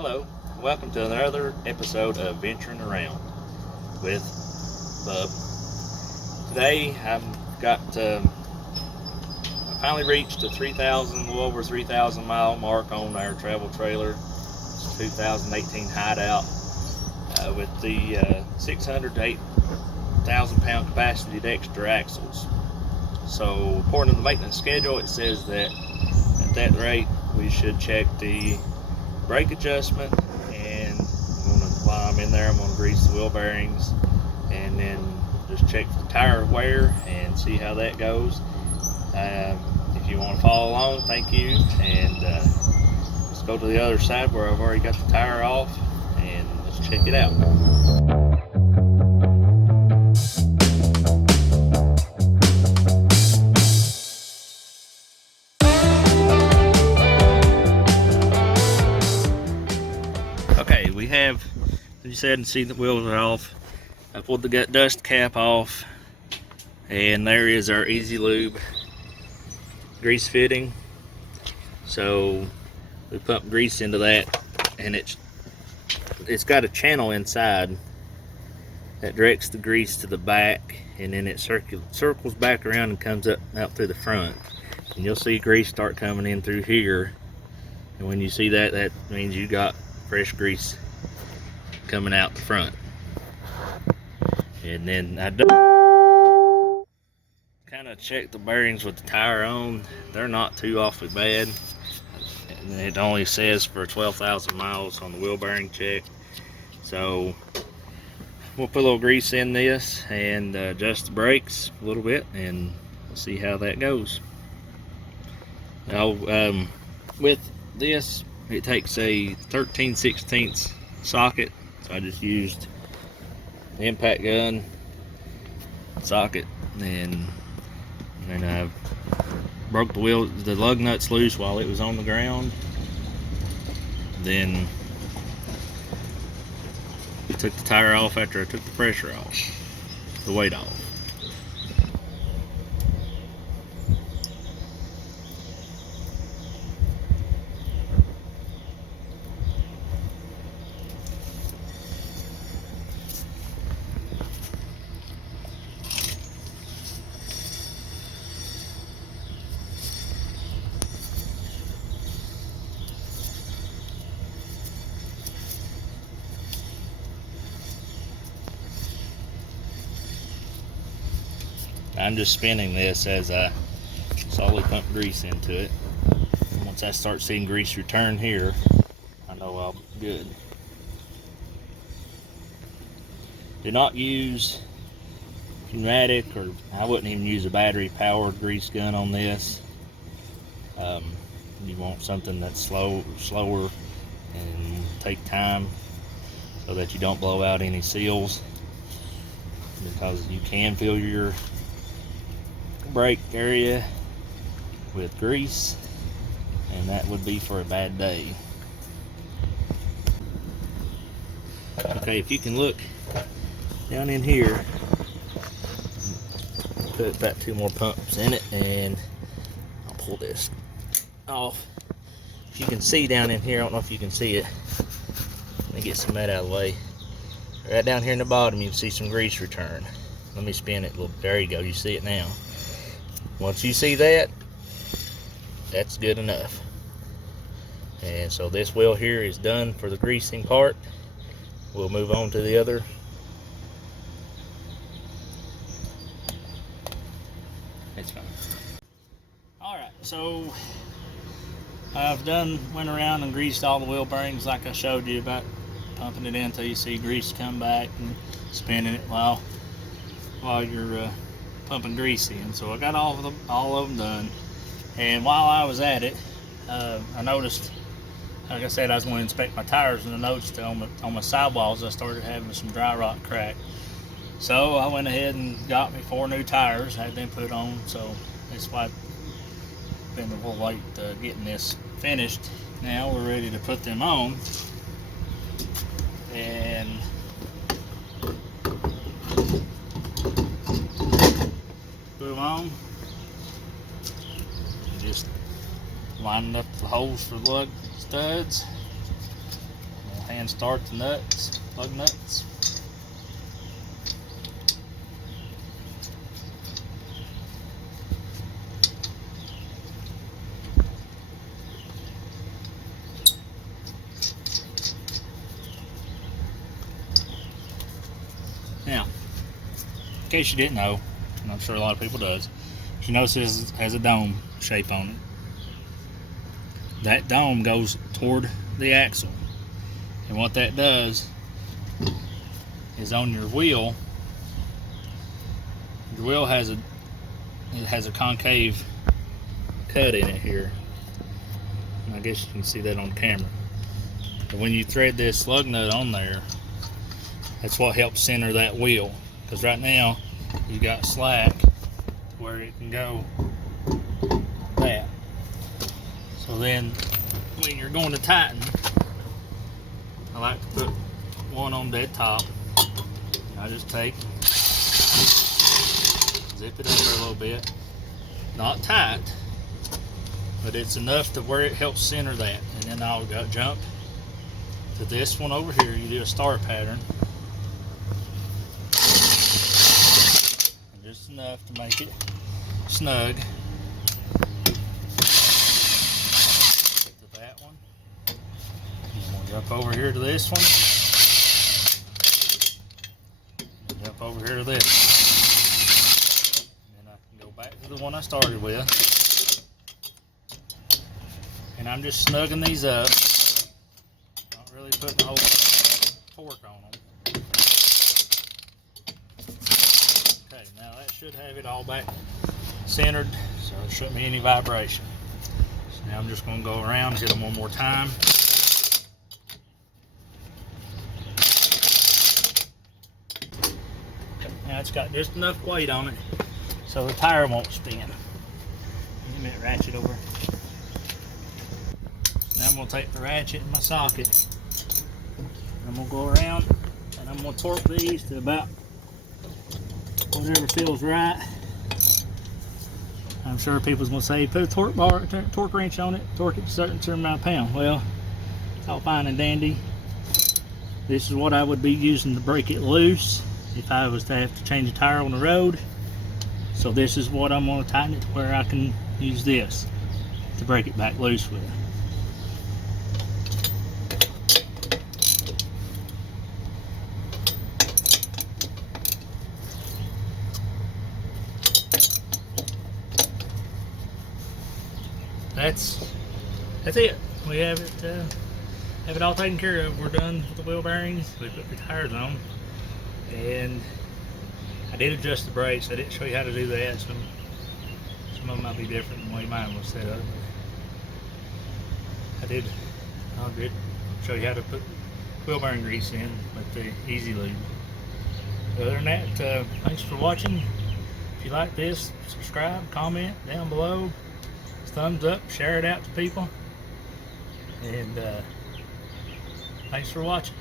Hello, welcome to another episode of Venturing Around with Bub. Today I finally reached a little over 3,000 mile mark on our travel trailer. It's a 2018 Hideout with the 600 to 8,000 pound capacity Dexter axles. So according to the maintenance schedule, it says that at that rate we should check the brake adjustment, and while I'm in there I'm going to grease the wheel bearings and then just check for tire wear and see how that goes. If you want to follow along, thank you, and let's go to the other side where I've already got the tire off and let's check it out. Okay, we have, as you said, see the wheels are off. I pulled the dust cap off, and there is our EZ-Lube grease fitting. So we pump grease into that, and it's got a channel inside that directs the grease to the back, and then it circles back around and comes up out through the front. And you'll see grease start coming in through here, and when you see that, that means you got fresh grease coming out the front. And then I kind of check the bearings with the tire on. They're not too awfully bad, and it only says for 12,000 miles on the wheel bearing check. So we'll put a little grease in this and adjust the brakes a little bit, and we'll see how that goes. Now with this, it takes a 13/16 socket, so I just used the impact gun socket, and I broke the lug nuts loose while it was on the ground. Then took the tire off after I took the pressure off, the weight off. I'm just spinning this as I slowly pump grease into it. Once I start seeing grease return here, I know I'll be good. Do not use pneumatic, or I wouldn't even use a battery powered grease gun on this. You want something that's slower and take time so that you don't blow out any seals, because you can fill your brake area with grease, and that would be for a bad day. Okay, if you can look down in here, put about 2 more pumps in it, and I'll pull this off. If you can see down in here, I don't know if you can see it, let me get some of that out of the way. Right down here in the bottom, you can see some grease return. Let me spin it a little. There you go, you see it now. Once you see that, that's good enough. And so this wheel here is done for the greasing part. We'll move on to the other. It's fine. Alright, so I've went around and greased all the wheel bearings like I showed you about, pumping it in until you see grease come back, and spinning it while you're pumping grease in. So I got all of them done, and while I was at it, I noticed, like I said, I was going to inspect my tires, and I noticed that on my sidewalls I started having some dry rot crack. So I went ahead and got me 4 new tires had been put on. So that's why I've been a little late getting this finished. Now we're ready to put them on, and put them on. Just lining up the holes for the lug studs. hand start the nuts, lug nuts. Now, in case you didn't know, and I'm sure a lot of people does, you notice this has a dome shape on it. That dome goes toward the axle, and what that does is on your wheel has a concave cut in it here, and I guess you can see that on camera. But when you thread this lug nut on there, that's what helps center that wheel, because right now you got slack where it can go that. So then when you're going to tighten, I like to put one on dead top. I just take, zip it under a little bit, not tight, but it's enough to where it helps center that. And then I'll jump to this one over here. You do a star pattern, and just enough to make it snug. Jump over here to this one. Jump over here to this. And then I can go back to the one I started with. And I'm just snugging these up. Not really putting a whole torque on them. Okay, now that should have it all back centered, so there shouldn't be any vibration. So now I'm just going to go around, hit them one more time. Now it's got just enough weight on it so the tire won't spin. Let me ratchet over. Now I'm going to take the ratchet in my socket. I'm going to go around and I'm going to torque these to about whatever feels right. I'm sure people's going to say, put a torque wrench on it, torque it to a certain amount of pound. Well, it's all fine and dandy. This is what I would be using to break it loose if I was to have to change a tire on the road. So this is what I'm going to tighten it to where I can use this to break it back loose with. That's it. We have it all taken care of. We're done with the wheel bearings. We put the tires on. And I did adjust the brakes. I didn't show you how to do that. Some of them might be different than the way mine was set up. I did show you how to put wheel bearing grease in with the EZ-Lube. Other than that, thanks for watching. If you like this, subscribe, comment down below, thumbs up, share it out to people. And thanks for watching.